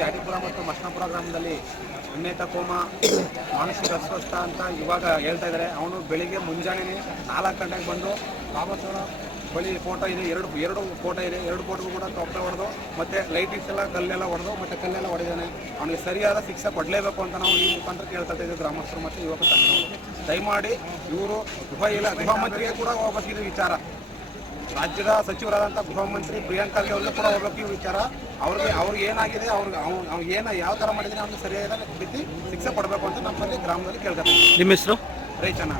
ಜಾಡಿಪುರ ಮತ್ತು ಮಸ್ನಾಪುರ ಗ್ರಾಮದಲ್ಲಿ ಉನ್ನತ ಕೋಮ ಮಾನಸಿಕ ಅಸ್ವಸ್ಥ ಅಂತ ಇವಾಗ ಹೇಳ್ತಾ ಇದ್ದಾರೆ. ಅವನು ಬೆಳಿಗ್ಗೆ ಮುಂಜಾನೆ 4 ಗಂಟೆಗೆ ಬಂದು ಬಾಬಾಸವರ ಬಳಿ ಫೋಟೋ ಇದೆ, ಎರಡು ಫೋಟೋ ಇದೆ. 2 ಫೋಟೋಗೂ ಕೂಡ ತೊಪ್ಪೆ ಹೊಡೆದು ಮತ್ತು ಲೈಟಿಂಗ್ಸ್ ಎಲ್ಲ ಕಲ್ಲೆಲ್ಲ ಹೊಡೆದು ಮತ್ತು ಕಲ್ಲೆಲ್ಲ ಹೊಡೆದಾನೆ. ಅವನಿಗೆ ಸರಿಯಾದ ಶಿಕ್ಷೆ ಕೊಡಲೇಬೇಕು ಅಂತ ನಾವು ಈ ಮುಖಾಂತರ ಕೇಳ್ತಾ ಇದ್ದೀವಿ ಗ್ರಾಮಸ್ಥರು ಮತ್ತು ಯುವಕ ಸಂಘದವರು. ದಯಮಾಡಿ ಇವರು ಗೃಹ ಮಂತ್ರಿಗೆ ಕೂಡ ಹೋಗ್ಬೇಕಿದೆ ವಿಚಾರ. ರಾಜ್ಯದ ಸಚಿವರಾದಂಥ ಗೃಹ ಮಂತ್ರಿ ಪ್ರಿಯಾಂಕ್ ಖರ್ಗೆ ಅವ್ರಿಗೆ ಕೂಡ ಹೋಗ್ಬೇಕು ಈ ವಿಚಾರ. ಅವ್ರಿಗೆ ಏನಾಗಿದೆ, ಅವ್ರಿಗೆ ಯಾವ ಥರ ಮಾಡಿದ್ರೆ ಅವ್ರಿಗೆ ಸರಿಯಾದ ರೀತಿ ಶಿಕ್ಷೆ ಕೊಡಬೇಕು ಅಂತ ನಮ್ಮಲ್ಲಿ ಗ್ರಾಮದಲ್ಲಿ ಕೇಳ್ತಾರೆ. ನಿಮ್ಮ ಹೆಸರು? ರೈಚನ.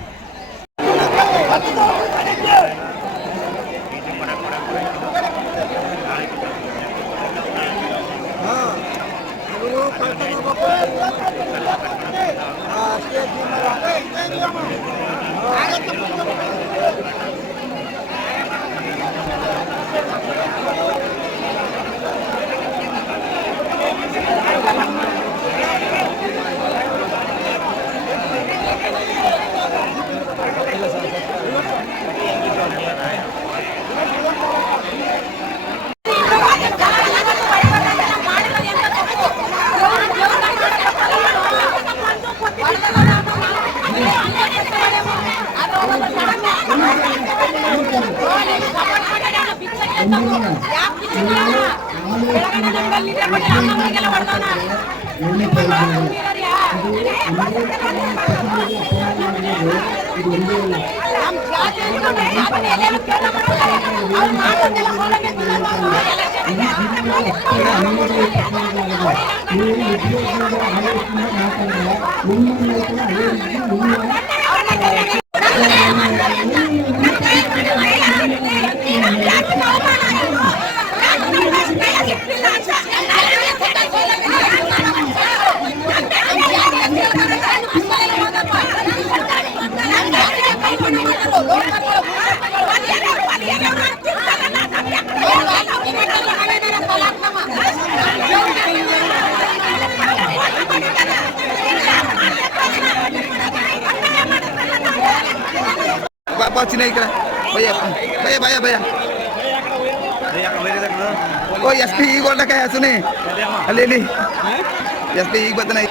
Sini ikut, bayar. Oh, SPI gua nak kayak sini. Ali. SPI buat naik.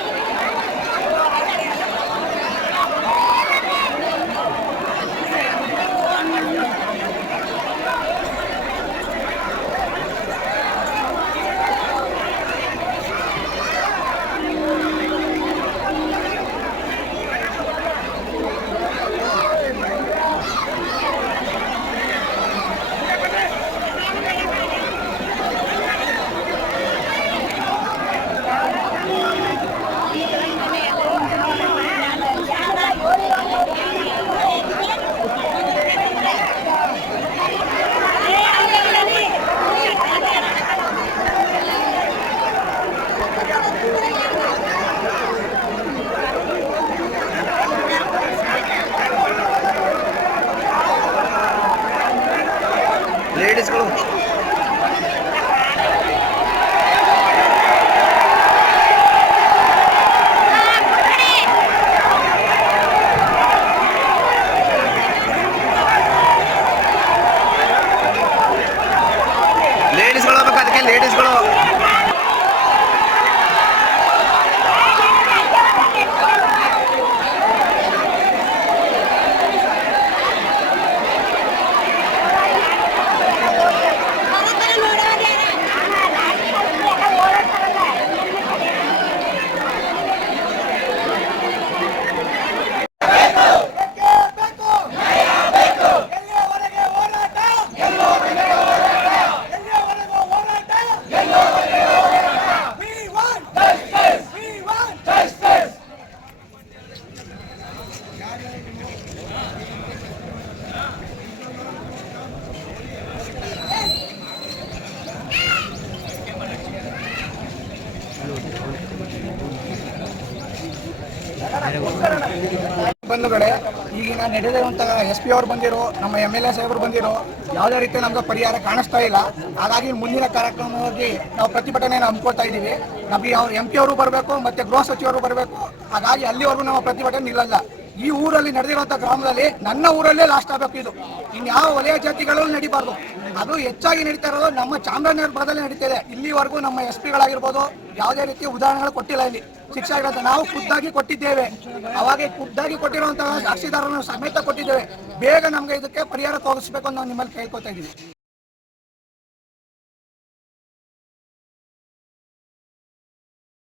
ಬಂಧುಗಳೇ, ಈಗಿನ ನಡೆದಿರುವಂತಹ SP ಅವರು ಬಂದಿರೋ, ನಮ್ಮ MLA ಸಾಹೇಬರು ಬಂದಿರೋ, ಯಾವುದೇ ರೀತಿ ನಮ್ಗೆ ಪರಿಹಾರ ಕಾಣಿಸ್ತಾ ಇಲ್ಲ. ಹಾಗಾಗಿ ಮುಂದಿನ ಕಾರ್ಯಕ್ರಮವಾಗಿ ನಾವು ಪ್ರತಿಭಟನೆಯನ್ನು ಹಮ್ಮಿಕೊಳ್ತಾ ಇದ್ದೀವಿ. ನಮಗೆ ಅವ್ರು MP ಅವರು ಬರಬೇಕು, ಮತ್ತೆ ಗೃಹ ಸಚಿವರು ಬರಬೇಕು. ಹಾಗಾಗಿ ಅಲ್ಲಿವರೆಗೂ ನಮ್ಮ ಪ್ರತಿಭಟನೆ ನಿಲ್ಲಲ್ಲ. ಈ ಊರಲ್ಲಿ ನಡೆದಿರುವಂಥ ಗ್ರಾಮದಲ್ಲಿ ನನ್ನ ಊರಲ್ಲೇ ಲಾಸ್ಟ್ ಆಗಬೇಕು. ಇದು ಇನ್ಯಾವ ವಲಯ ಜಾತಿಗಳಲ್ಲೂ ನಡೀಬಾರ್ದು. ಅದು ಹೆಚ್ಚಾಗಿ ನಡೀತಾ ಇರೋದು ನಮ್ಮ ಚಾಮರಾಜನಗರ ಭಾಗದಲ್ಲಿ ನಡೀತಿದೆ. ಇಲ್ಲಿವರೆಗೂ ನಮ್ಮ SP ಗಳಾಗಿರ್ಬೋದು ಯಾವುದೇ ರೀತಿಯ ಉದಾಹರಣೆಗಳು ಕೊಟ್ಟಿಲ್ಲ. ಇಲ್ಲಿ ಶಿಕ್ಷೆ ಆಗಿರೋದು ನಾವು ಖುದ್ದಾಗಿ ಕೊಟ್ಟಿದ್ದೇವೆ. ಅವಾಗ ಖುದ್ದಾಗಿ ಕೊಟ್ಟಿರುವಂತಹ ಸಾಕ್ಷಿದಾರರನ್ನು ಸಮೇತ ಕೊಟ್ಟಿದ್ದೇವೆ. ಬೇಗ ನಮಗೆ ಇದಕ್ಕೆ ಪರಿಹಾರ ತೋರಿಸಬೇಕು ಅಂತ ನಾವು ನಿಮ್ಮಲ್ಲಿ ಕೇಳ್ಕೊತಾ ಇದ್ದೀವಿ.